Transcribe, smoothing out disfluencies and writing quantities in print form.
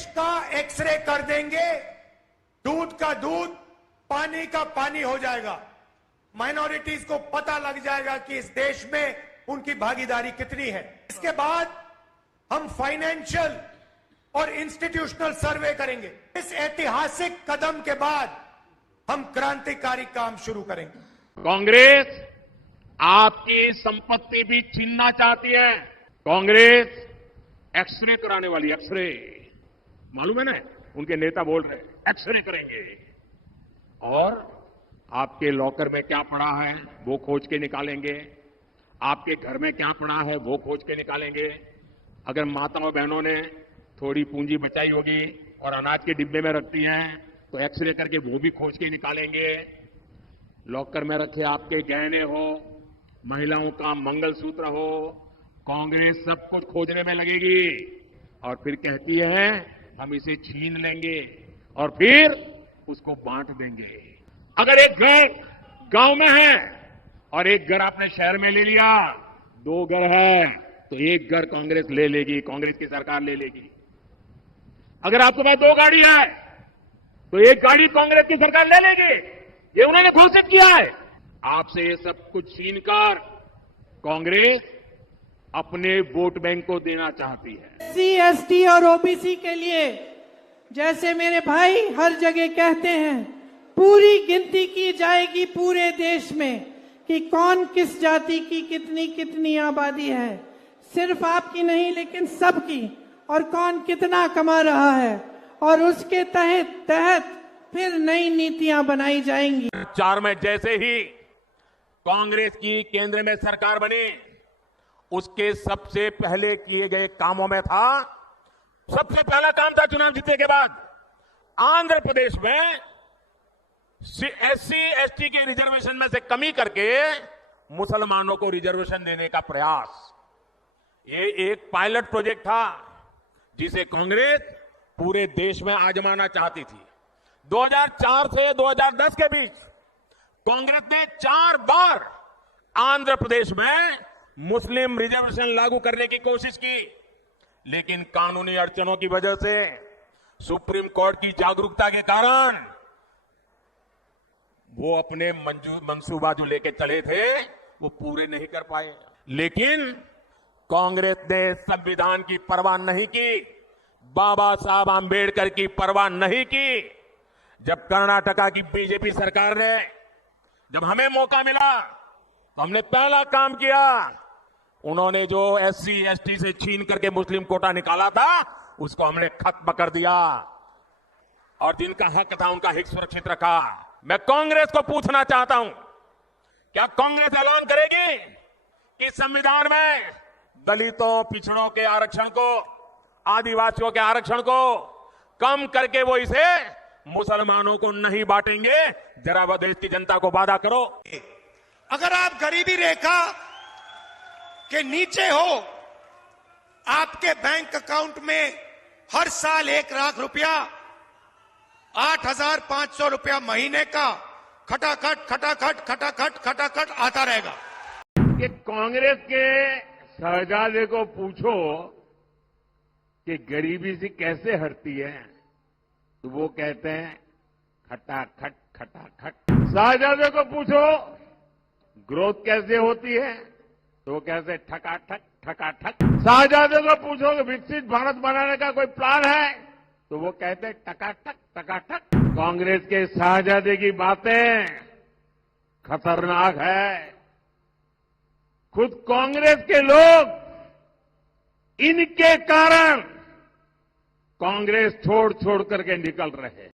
देश का एक्सरे कर देंगे, दूध का दूध, पानी का पानी हो जाएगा। माइनॉरिटीज को पता लग जाएगा कि इस देश में उनकी भागीदारी कितनी है। इसके बाद हम फाइनेंशियल और इंस्टीट्यूशनल सर्वे करेंगे। इस ऐतिहासिक कदम के बाद हम क्रांतिकारी काम शुरू करेंगे। कांग्रेस आपकी संपत्ति भी छीनना चाहती है। कांग्रेस एक्सरे कराने वाली, एक्सरे मालूम है ना, उनके नेता बोल रहे एक्सरे करेंगे और आपके लॉकर में क्या पड़ा है वो खोज के निकालेंगे, आपके घर में क्या पड़ा है वो खोज के निकालेंगे। अगर माताओं बहनों ने थोड़ी पूंजी बचाई होगी और अनाज के डिब्बे में रखती हैं तो एक्सरे करके वो भी खोज के निकालेंगे। लॉकर में रखे आपके गहने हो, महिलाओं का मंगलसूत्र हो, कांग्रेस सब कुछ खोजने में लगेगी और फिर कहती है हम इसे छीन लेंगे और फिर उसको बांट देंगे। अगर एक घर गांव में है और एक घर आपने शहर में ले लिया, दो घर है तो एक घर कांग्रेस ले लेगी, कांग्रेस की सरकार ले लेगी। अगर आपके पास दो गाड़ी है तो एक गाड़ी कांग्रेस की सरकार ले लेगी। ये उन्होंने घोषित किया है। आपसे ये सब कुछ छीनकर कांग्रेस अपने वोट बैंक को देना चाहती है। एससी, एसटी और ओबीसी के लिए जैसे मेरे भाई हर जगह कहते हैं, पूरी गिनती की जाएगी पूरे देश में कि कौन किस जाति की कितनी कितनी आबादी है, सिर्फ आपकी नहीं लेकिन सबकी, और कौन कितना कमा रहा है, और उसके तहत फिर नई नीतियां बनाई जाएंगी। 4 में जैसे ही कांग्रेस की केंद्र में सरकार बनी, उसके सबसे पहले किए गए कामों में था, सबसे पहला काम था चुनाव जीतने के बाद आंध्र प्रदेश में एससी एसटी के रिजर्वेशन में से कमी करके मुसलमानों को रिजर्वेशन देने का प्रयास। ये एक पायलट प्रोजेक्ट था जिसे कांग्रेस पूरे देश में आजमाना चाहती थी। 2004 से 2010 के बीच कांग्रेस ने 4 बार आंध्र प्रदेश में मुस्लिम रिजर्वेशन लागू करने की कोशिश की, लेकिन कानूनी अड़चनों की वजह से, सुप्रीम कोर्ट की जागरूकता के कारण वो अपने मंसूबा जो लेके चले थे वो पूरे नहीं कर पाए। लेकिन कांग्रेस ने संविधान की परवाह नहीं की, बाबा साहब आंबेडकर की परवाह नहीं की। जब कर्नाटका की बीजेपी सरकार ने, जब हमें मौका मिला तो हमने पहला काम किया, उन्होंने जो एससी एसटी से छीन करके मुस्लिम कोटा निकाला था उसको हमने खत्म कर दिया और जिनका हक था उनका हित सुरक्षित रखा। मैं कांग्रेस को पूछना चाहता हूं, क्या कांग्रेस ऐलान करेगी कि संविधान में दलितों, पिछड़ों के आरक्षण को, आदिवासियों के आरक्षण को कम करके वो इसे मुसलमानों को नहीं बांटेंगे? जरा वह देश की जनता को वादा करो। अगर आप गरीबी रेखा के नीचे हो, आपके बैंक अकाउंट में हर साल 1 लाख रुपया, 8,500 रुपया महीने का खटाखट खटाखट खटाखट खटाखट आता रहेगा। कि कांग्रेस के शहजादे को पूछो कि गरीबी से कैसे हटती है तो वो कहते हैं खटाखट खटाखट। शहजादे को पूछो ग्रोथ कैसे होती है तो वो कहते हैं ठकाठक ठकाठक। शहजादे को पूछो कि विकसित भारत बनाने का कोई प्लान है तो वो कहते हैं टकाटक टकाटक। कांग्रेस के शहजादे की बातें खतरनाक है। खुद कांग्रेस के लोग इनके कारण कांग्रेस छोड़ छोड़ करके निकल रहे हैं।